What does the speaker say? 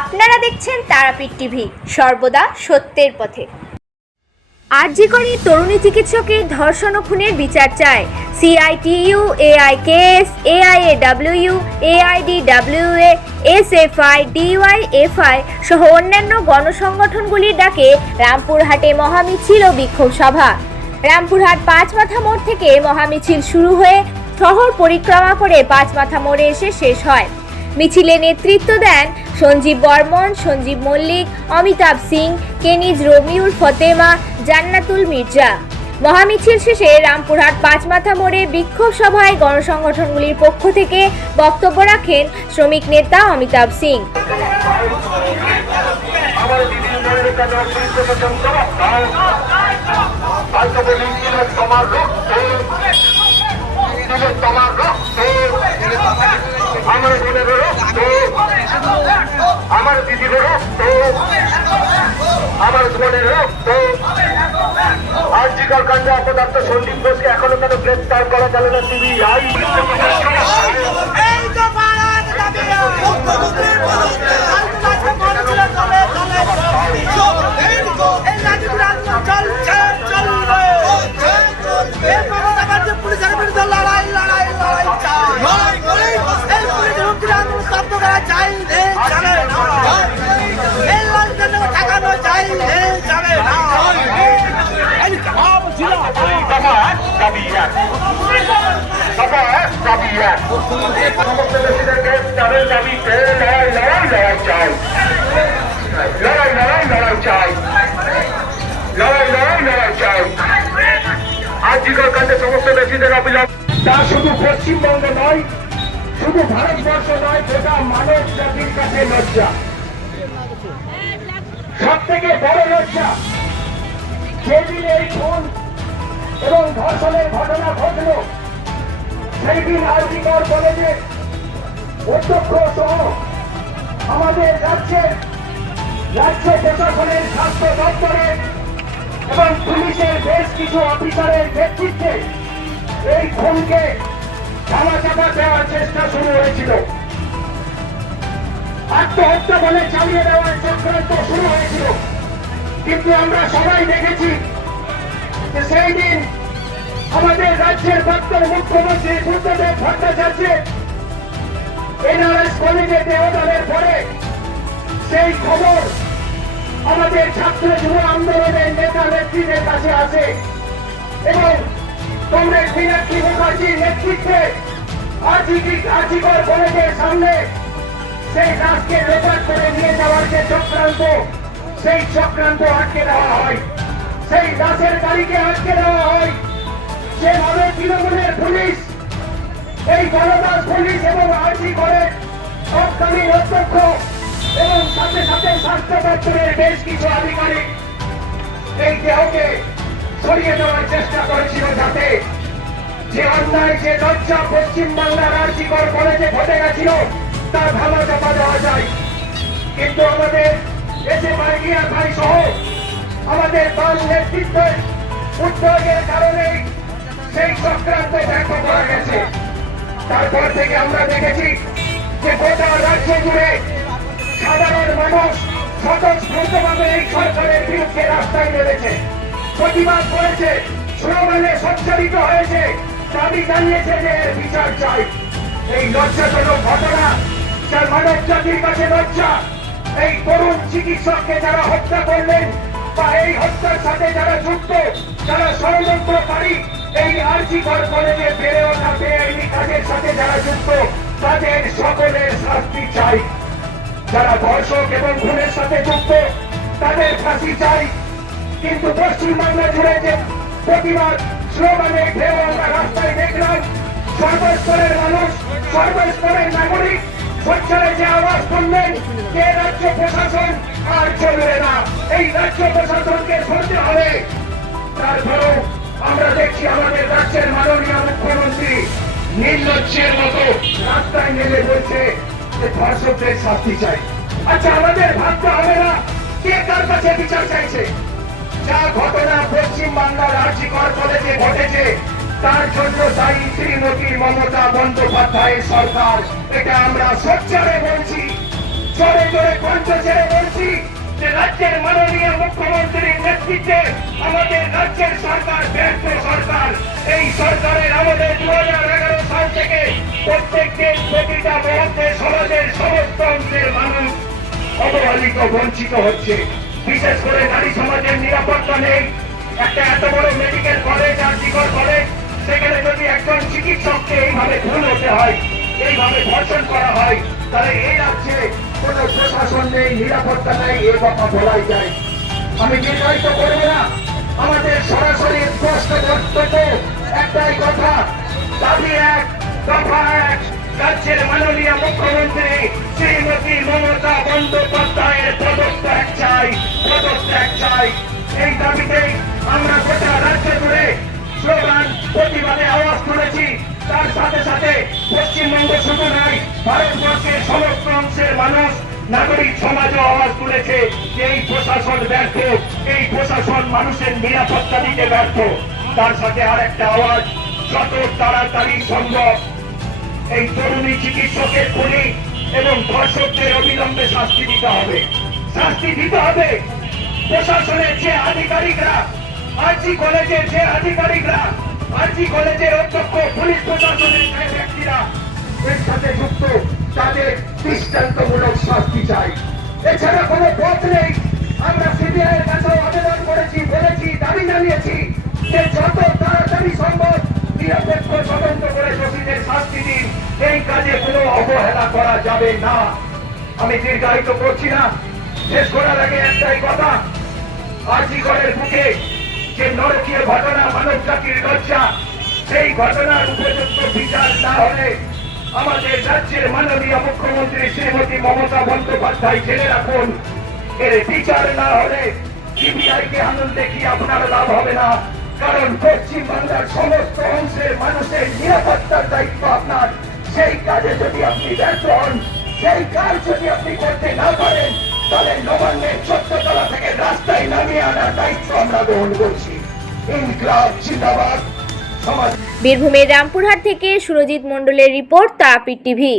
আপনারা দেখছেন তারাপীঠ টিভি, সর্বদা সত্যের পথে। আরজি করে তরুণী চিকিৎসকের ধর্ষণ ও খুনের বিচার চায় সিআইটিইউ, এআইকেএস, এআইএডব্লিউ, এআইডিডব্লিউএ, এসএফআই, ডিওয়াইএফআই সহ অন্যান্য গণসংগঠনগুলির ডাকে রামপুরহাটে মহামিছিল ও বিক্ষোভ সভা। রামপুরহাট পাঁচমাথা মোড় থেকে মহামিছিল শুরু হয়ে শহর পরিক্রমা করে পাঁচমাথা মোড়ে এসে শেষ হয়। মিছিলে নেতৃত্ব দেন সঞ্জীব বর্মন, সঞ্জীব মল্লিক, অমিতাভ সিং, কেনিজ রবিউল ফতেমা, জান্নাতুল মির্জা। মহামিছিল শেষে রামপুরহাট পাঁচমাথা মোড়ে বিক্ষোভ সভায় গণসংগঠনগুলির পক্ষ থেকে বক্তব্য রাখেন শ্রমিক নেতা অমিতাভ সিং। আমার দিদির রক্ত, আমার বোনের রক্ত। আরজিকর কাণ্ডে অপদার্থ সন্দীপ ঘোষকে এখনো কেন গ্রেপ্তার করা গেল না? সিবিআই আরজিকর কাণ্ডে সমস্ত দোষীদের অভিযোগ। তা শুধু পশ্চিমবঙ্গ নয়, শুধু ভারতবর্ষ নয়, গোটা মানব জাতির কাছে লজ্জা। সব থেকে বড় লজ্জা, যেদিন এই খুন এবং ধর্ষণের ঘটনা ঘটল সেই দিন আরজিকর কলেজের অধ্যক্ষ সহ আমাদের রাজ্য প্রশাসনের, স্বাস্থ্য দপ্তরের এবং পুলিশের বেশ কিছু অফিসারের নেতৃত্বে এই খুনকে ধামাচাপা দেওয়ার চেষ্টা শুরু হয়েছিল। আত্মহত্যা বলে চালিয়ে দেওয়ার চক্রান্ত শুরু হয়েছিল। কিন্তু আমরা সবাই দেখেছি যে সেই দিন আমাদের রাজ্যের প্রাক্তন মুখ্যমন্ত্রী বুদ্ধদেব ভট্টাচার্যের এনআরএস কলেজে দেহদানের পরে সেই খবর আমাদের ছাত্র যুব আন্দোলনের নেতা নেত্রীদের কাছে আসে এবং কংগ্রেস মীনাক্ষী মুখার্জির নেতৃত্বে আরজিকর কলেজের সামনে সেই রাজকে রেকর্ড করে নিয়ে যাওয়ার যে চক্রান্ত, সেই চক্রান্ত আটকে দেওয়া হয়, সেই দাসের গাড়িকে আটকে দেওয়া হয়। যেভাবে তৃণমূলের পুলিশ, এই গণদাস পুলিশ এবং আরজিকরের তৎকালীন অধ্যক্ষ এবং সাথে সাথে স্বাস্থ্য দপ্তরের বেশ কিছু আধিকারিক এই দেহকে সরিয়ে দেওয়ার চেষ্টা করেছিল, যাতে যে অন্যায়, যে লজ্জা পশ্চিমবাংলার আরজিকর কলেজে ঘটে গেছিল তার ধামাচাপা দেওয়া যায়। কিন্তু আমাদের দেশে মার্গিয়া ভাই সহ আমাদের দল নেতৃত্বের উদ্যোগের কারণে সেই চক্রান্ত ব্যর্থ করা গেছে। তারপর থেকে আমরা দেখেছি যে গোটা রাজ্য জুড়ে সাধারণ মানুষ স্বতঃস্ফূর্তভাবে এই সরকারের বিরুদ্ধে রাস্তায় নেমেছে, প্রতিবাদ করেছে, স্লোগানে সঞ্চালিত হয়েছে, দাবি জানিয়েছে যে এর বিচার চাই। এই লজ্জাজনক ঘটনা, যার মানব জাতির কাছে লজ্জা, এই তরুণ চিকিৎসককে যারা হত্যা করলেন বা এই হত্যার সাথে যারা যুক্ত, যারা ষড়যন্ত্রকারী, এই আরজিকর কলেজে বেড়ে ওঠা বেআইনি কাজের সাথে যারা যুক্ত, তাদের সকলের শাস্তি চাই। যারা ধর্ষক এবং খুনের সাথে যুক্ত তাদের ফাঁসি চাই। কিন্তু পশ্চিমবাংলা জুড়ে যে প্রতিবাদ স্লোগানে ঢেউ আমরা রাস্তায় দেখলাম, সর্বস্তরের মানুষ, সর্বস্তরের নাগরিক সোচ্চারে যে আওয়াজ তুললেন যে রাজ্য প্রশাসন আর চলবে না, এই রাজ্য প্রশাসনকে সরতে হবে। তারপরেও আমরা দেখছি আমাদের রাজ্যের মাননীয় মুখ্যমন্ত্রী নির্লজ্জের মতো রাস্তায় নেমে বলছে যে ধর্ষকদের শাস্তি চাই। আচ্ছা, আমাদের ভাবতে হবে না কে কার কাছে বিচার চাইছে? যা ঘটনা পশ্চিমবাংলার আরজিকর কলেজে ঘটেছে তার জন্য দায়ী শ্রীমতী মমতা বন্দ্যোপাধ্যায়ের সরকার। এটা আমরা সোচ্চারে বলছি। জোরে জোরে কণ্ঠ ছেড়ে বলছি যে রাজ্যের মাননীয় মুখ্যমন্ত্রীর নেতৃত্বে আমাদের রাজ্যের সরকার ব্যর্থ সরকার। এই সরকারের আমাদের 2011 সাল থেকে প্রত্যেক দিন প্রতিটা মুহূর্তে সমাজের সমস্ত অংশের মানুষ অবহেলিত বঞ্চিত হচ্ছে। বিশেষ করে নারী সমাজের নিরাপত্তা নেই। একটা এত বড় মেডিকেল কলেজ আর জিকর কলেজ, সেখানে যদি একজন চিকিৎসককে এইভাবে ভুল হতে হয়, এইভাবে ধর্ষণ করা হয়, তাহলে এই রাজ্যে কোনো প্রশাসন নেই, নিরাপত্তা নেই, এ কথা বলাই যায়। আমি দীর্ঘায়িত করব না। আমাদের সরাসরি স্পষ্ট বক্তব্য একটাই কথা, দাবি এক, দফা এক, রাজ্যের মাননীয় মুখ্যমন্ত্রী শ্রীমতী মমতা বন্দ্যোপাধ্যায়ের পদত্যাগ চাই, পদত্যাগ চাই। এই দাবিতেই আমরা গোটা রাজ্য জুড়ে স্লোগান প্রতিবাদে আওয়াজ তুলেছি। তার সাথে সাথে পশ্চিমবঙ্গ শুধু নয়, ভারতবর্ষের সমস্ত অংশের মানুষ, নাগরিক সমাজও আওয়াজ তুলেছে যে এই প্রশাসন ব্যর্থ, এই প্রশাসন মানুষের নিরাপত্তা দিতে ব্যর্থ। তার সাথে আর একটা আওয়াজ, যত তাড়াতাড়ি সম্ভব এই তরুণী চিকিৎসকের খুনি এবং ধর্ষকদের অবিলম্বে শাস্তি দিতে হবে, শাস্তি দিতে হবে। প্রশাসনের যে আধিকারিকরা, আরজি কলেজের যে আধিকারিকরা, আরজি কলেজের অধ্যক্ষ, পুলিশ প্রশাসনের যে ব্যক্তিরা এর সাথে যুক্ত, তাদের দৃষ্টান্তমূলক শাস্তি চাই। এছাড়া কোনো পথ নেই। আমরা সিবিআই এর কাছেও আবেদন করেছি, বলেছি, দাবি জানিয়েছি যে যত তাড়াতাড়ি সম্ভব নিরপেক্ষ তদন্ত করে দোষীদের শাস্তি দিন। এই কাজে কোনো অবহেলা করা যাবে না। আমি দীর্ঘায়িত করছি না। শেষ করার আগে একটাই কথা, আরজি কলেজের বুকে যে নরকীয় ঘটনা, মানব জাতির লজ্জা, সেই ঘটনার উপযুক্ত বিচার না হলে আমাদের রাজ্যের মাননীয় মুখ্যমন্ত্রী শ্রীমতী মমতা বন্দ্যোপাধ্যায় জেনে রাখুন, এর বিচার না হলে সিবিআইকে আনন্দ দেখিয়ে আপনার লাভ হবে না। কারণ পশ্চিমবাংলার সমস্ত অংশের মানুষের নিরাপত্তার দায়িত্ব আপনার। সেই কাজে যদি আপনি ব্যর্থ হন, সেই কাজ যদি আপনি করতে না পারেন, তাহলে নবান্নের 14 তলা থেকে রাস্তায় নামিয়ে আনার দায়িত্ব আমরা গ্রহণ করছি। ইনকলাব জিন্দাবাদ। সমাজ। বীরভূমের রামপুরহাট থেকে সুরজিৎ মণ্ডলের রিপোর্ট, তারাপীঠ টিভি।